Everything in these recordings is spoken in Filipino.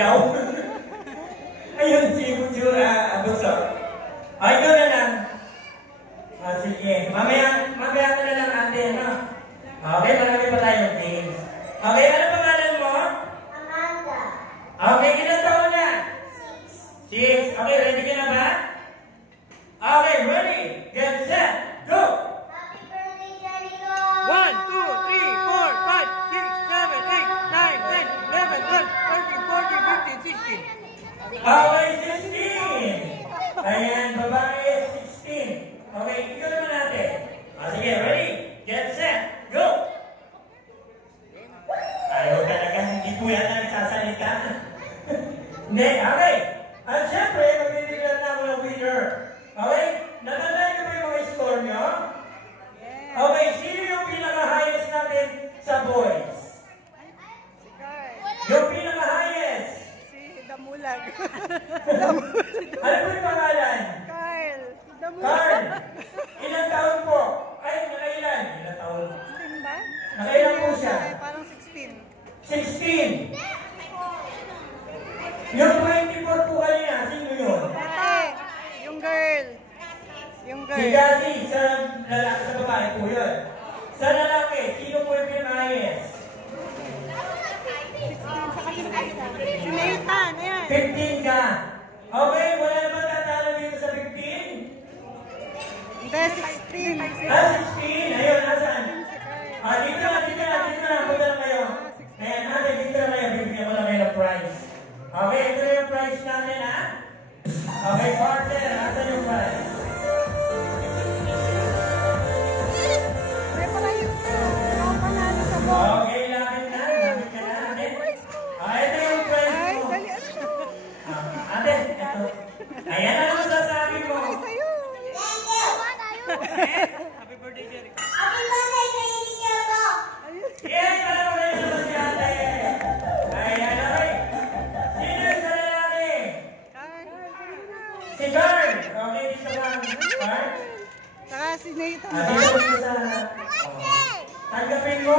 Ayaw. Ayun, si Bunso. Ay, ikaw na lang. Sige. Mamaya ka na lang ate, no? Okay, marami pa tayong things. Okay, ano pangalan mo? Amanda. Okay, ilang taon na? 6. Okay, ready ka na ba? Okay, ready, get set, go! Happy birthday, Jericho! 1, 2, 3, 4, 5, 6, 7, 8, 9, 10, 11, 12, 13, 14, 15, 16. Okay, 16! Ayan, babae, 16. Okay, ikaw naman natin. Sige, ready, get set, go! Ayaw talaga, hindi po yata nagsasalita. Hindi, okay. At syempre, magbibigyan na ako ng winner. Okay? Natandaan niyo ba yung mga score niyo? Okay, sino yung pinaka-highest natin sa boys? Yung pinaka-highest? Si Damulag. Ano po yung pangalan? Carl. Carl! Ilang taon po? Ay, nakailan? Ilang taon? 16 ba? Nakailan po siya? Parang 16. 16! Yung 24 po kanina, sino yun? Ate, yung girl. Yung Si girl. Gazi, sa lalaki, sa babae po yun. Sa lalaki, sino po yung pinaka-highest? Si Nathan, ayan. 15 ka. Okay, wala naman tatalo dito sa 15? Hindi, 16. 16? Ayun, nasaan? Dito na. Punta na kayo. Ayan, ate, dito na kayo. Bibigyan ko na kayo ng prize. Okay, ito na yung prize natin, ha? Okay, partner, nasan yung prize? May pala yung panalo sa ball. Okay, lapit na. Lapit ka na, ate. Ito yung prize Ay, mo. dali, ano? Ate, ito. Ayan, ano masasabi mo? Ay, sa'yo. Thank you! Happy birthday, Jericho. Happy birthday, baby Jericho! Yes, alam mo rin naman si ate. Ayan, okay. Sino yung sa lalaki? Si Carl. Okay, dito lang. Carl? Saka si Nathan. Dito ko sa... Tanggapin mo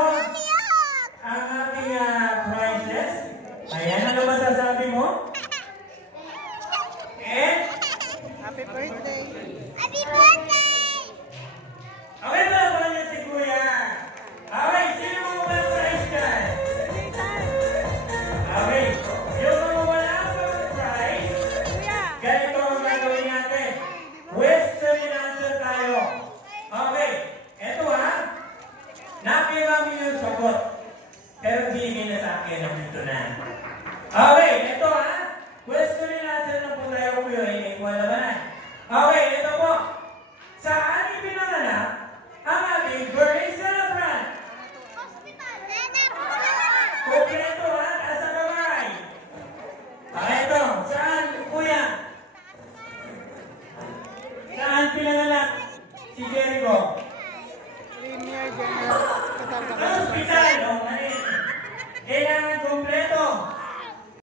ang ating prizes. Ayan, ano masasabi mo? Happy birthday. Happy birthday! Okay ba naman niya si Kuya? Okay, sino mo ba prize dyan? Okay, yung mga wala pang prize, ganito ang gagawin natin. Question and answer tayo. Okay, eto ha. Nakira mo yung sagot. Pero bigay na sa akin ang dito na. Okay, eto ha. Question and answer na po tayo ko yun. Equal naman. Okay, ito po. Saan ipinanganak ang ating birthday celebrant? Kompleto ha, nasa kamay. Ito, saan, kuya? Saan pinanganak si Jericho?